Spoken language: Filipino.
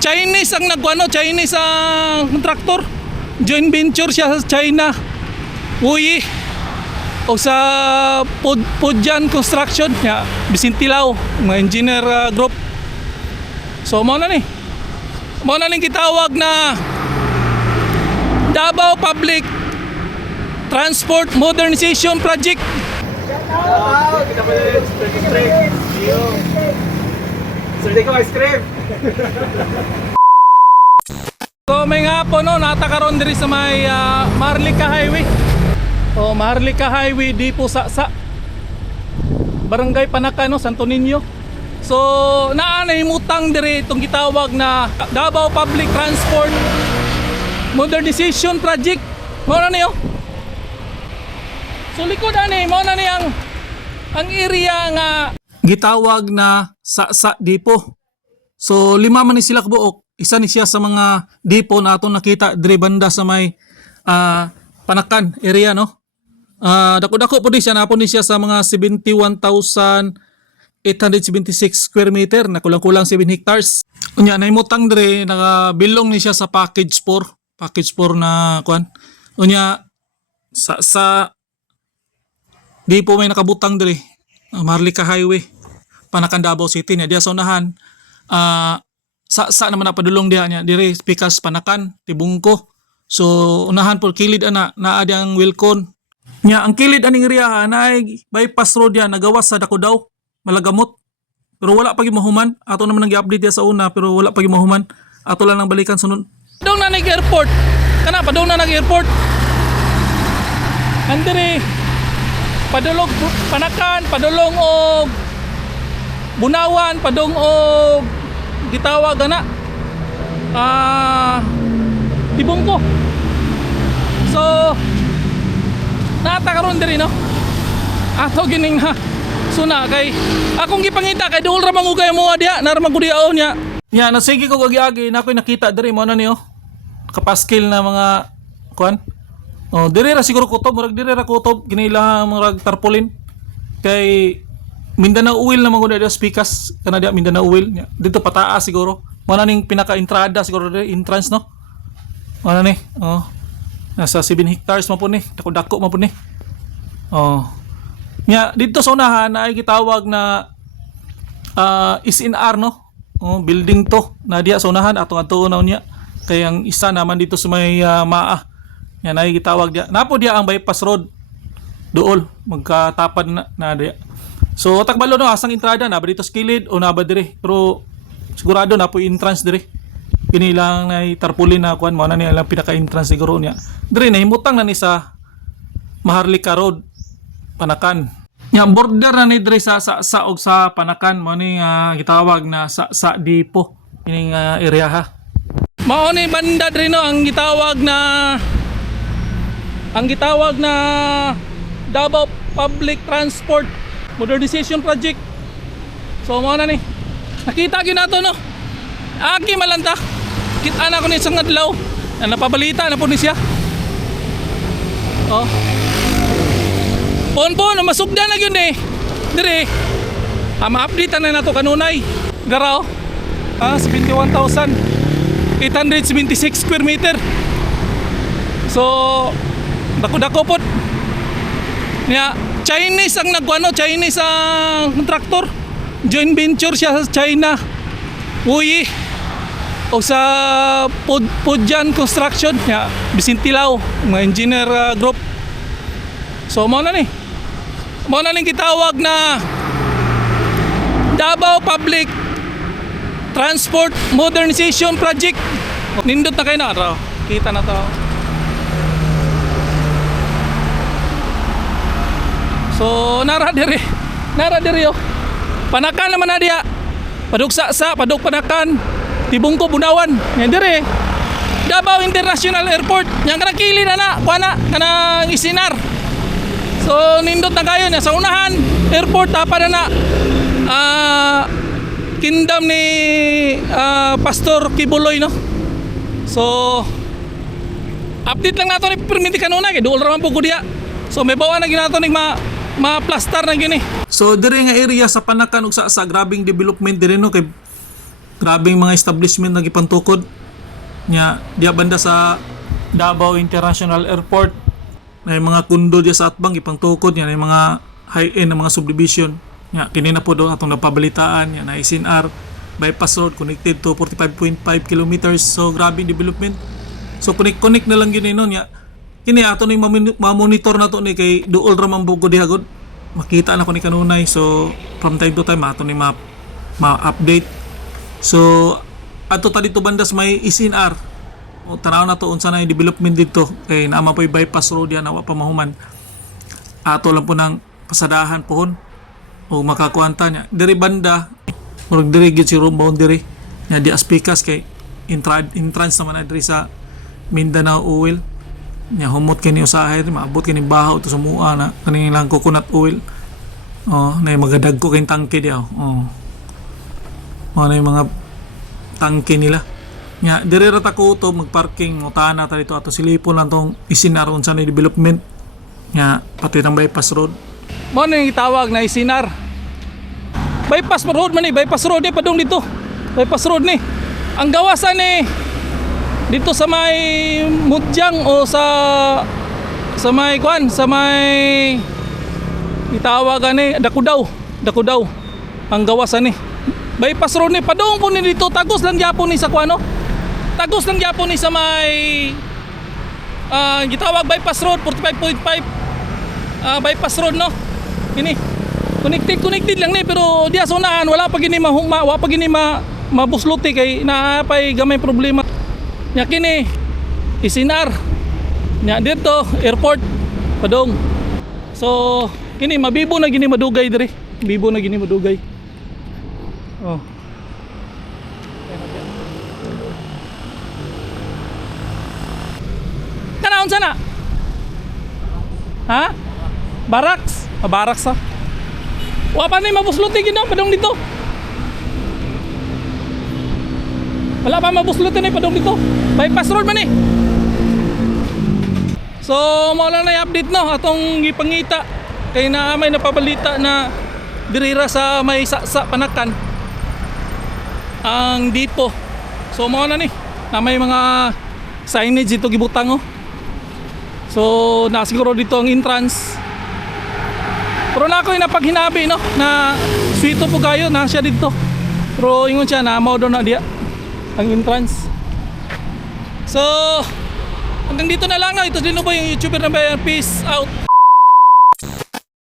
Chinese ang nagwano, Chinese ang contractor. Joint venture siya sa China. Uy. O sa Pudjan Construction ya, Bisintilaw, mga engineer group. So mo na ni. Mo na ning gitawag na Davao Public Transport Modernization Project. So may nga po no, natakaroon diri sa may Maharlika Highway. O Maharlika Highway di po sa Barangay Panakan no, Santo Niño. So naanahimutang diri itong gitawag na Davao Public Transport Modernization Project. Mao na niyo. So likod ani, mao na ni ang area nga gitawag na sa Dipo. So lima man ni sila kabuok. Isa ni siya sa mga dipo na atong nakita diri banda sa may Panakan area no. Dako-dako po di siya, napon ni siya sa mga 71,876 square meter na kulang-kulang 7 hectares. Unya naimutang dire nakabilong ni siya sa package 4 na kuan. Unya sa di po may nakabutang dire Maharlika Highway Panakan Davao City niya diya sa unahan. Sa naman napadulong diha niya dire Pikas Panakan Tibungko. So unahan po kilid ana naa diyang Wilcon. Nya ang kilid aning area na ay bypass road yan nagawas sa Dakudaw Malagamot. Pero wala pa gimahuman. Ato naman nag-i-update ya sa una pero wala pa gimahuman. Ato lang nang balikan sunod. Padong na nag-airport. Kana padong na nag-airport. Andre padulog Panakan, padulong og Bunawan, padung og gitawag ana Tibungko. So natakaroon diri no. Ato gining suna kay akong gipangita kay duol ra mangugay mo diha nar magudiaon niya. Nya nasigi ko agi na ko'y nakita diri mo na niyo. Kapaskil na mga kuan. Oh, diri ra siguro kutob, murag diri ra kutob ginila murag tarpaulin. Kay Mindanao Oil na maguna diha Pikas kana diha Mindanao Oil. Dito pataas siguro. Mo na ning pinaka-entrada siguro diri entrance no. Mo na ni. Oh. Nasa 7 hectares man po ni. Dako-dako man po ni. Oh. Nya dito sa unahan ay gitawag na SNR no. Oh, building to na diya sa unahan atong atuon niya. Kay ang isa naman dito sa may Maa. Nya ay gitawag diya. Napo diya ang bypass road. Duol magkatapad na diya. So takbalo no asang entrada na ba dito sa kilid o na ba dire. Pero sigurado na po entrance dire. Kini lang na tarpaulin na kuan mo na nilang pinaka-entrance siguro niya. Dire na himutang na ni sa Maharlika Road Panakan. Nya border na ni dire sa og sa Panakan mo ni gitawag na sa Dipo ining area ha. Mao ni banda dire no ang gitawag na Davao Public Transport Modernization Project. So mao na ni. Nakita gyud nato no. Agi malanta. Kita na ko ni isang adlaw. Napabalita na po ni siya. Oh. Pon masugdan na gyud eh. Dire. Ma-update na nato kanunay. Garaw. 71,876 square meter. So dako-dako pod. Nya Chinese ang nagwano, Chinese ang contractor. Joint venture siya sa China. Uy. O sa Pudjan Construction ya, Bisintilaw, mga engineer group. So mo na ni. Mo na ning gitawag na Davao Public Transport Modernization Project. Nindot na kayo na raw. Kita na to. So nara diri oh. Panakan naman na diya. Padugsa sa Panakan Tibungko Bunawan nga dire Davao International Airport yang kana kili na kuana kana isinar. So nindot na kayo na sa unahan airport tapa na kingdom ni Pastor Kibuloy no. So update lang nato ni permiti kanuna kay duol ra man pud ko diha. So may bawa na ginato ning ma-plaster na gini. So dire nga area sa Panakan ug sa grabing development dire no kay grabing mga establishment nagipantukod nya diya banda sa Davao International Airport. May mga kundo diya sa atbang ipangtukod nya, may mga high-end na mga subdivision nya kini na po do atong napabalitaan nya na SNR bypass road connected to 45.5 kilometers. So grabe development. So connect na lang gini no nya kini ato ni ma-monitor na to ni kay duol ra man bugo diha gud makita na ko ni kanunay. So from time to time ato ni ma-update. So ato ta dito bandas may SNR o tanaw na to unsa na yung development dito kay naama po yung bypass road yan awa pa mahuman. Ato lang po ng pasadahan pohon o makakuanta niya diri banda murag diri gid si room boundary nya di aspikas kay entrance naman na diri sa Mindanao Oil nya humot kini usahay maabot kini bahaw to sumua na kaning lang coconut oil. Na yung magadag ko kay tangke diaw. Na yung mga tangke nila nya diri ra ta ko to magparking utana ta dito ato silipon lang tong SNR unsa na development nya pati ng bypass road mo na yung itawag na SNR bypass road man ni bypass road ni padung dito bypass road ni ang gawasan ni dito sa may Mutjang o sa may kuan sa may itawagan ni Dakudaw ang gawasan ni bypass road ni padung po ni dito tagos lang gyapon ni sa kuano tagos lang gyapon ni sa may gitawag bypass road 45.5 bypass road no ini connected lang ni pero diya sa unahan wala pa gini mabusluti kay naapay gamay problema nya kini SNR nya dito airport padong. So kini mabibo na gini madugay diri kana unsa na ha barracks barracks ha wa pa ni mabusluti gino padong dito wala pa mabusluti ni padong dito bypass road man ni. So mo lang na i-update no atong gipangita kay na may napabalita na dirira sa may sa Panakan ang dipo. So mo na ni na may mga signage dito gibutang oh. So nasiguro dito ang entrance. Pero na ako yung napaghinabi no na sweeto po kayo na siya dito. Pero ingon siya na mao daw na diya ang entrance. So hanggang dito na lang no. Ito din po yung YouTuber na Bayan. Peace out.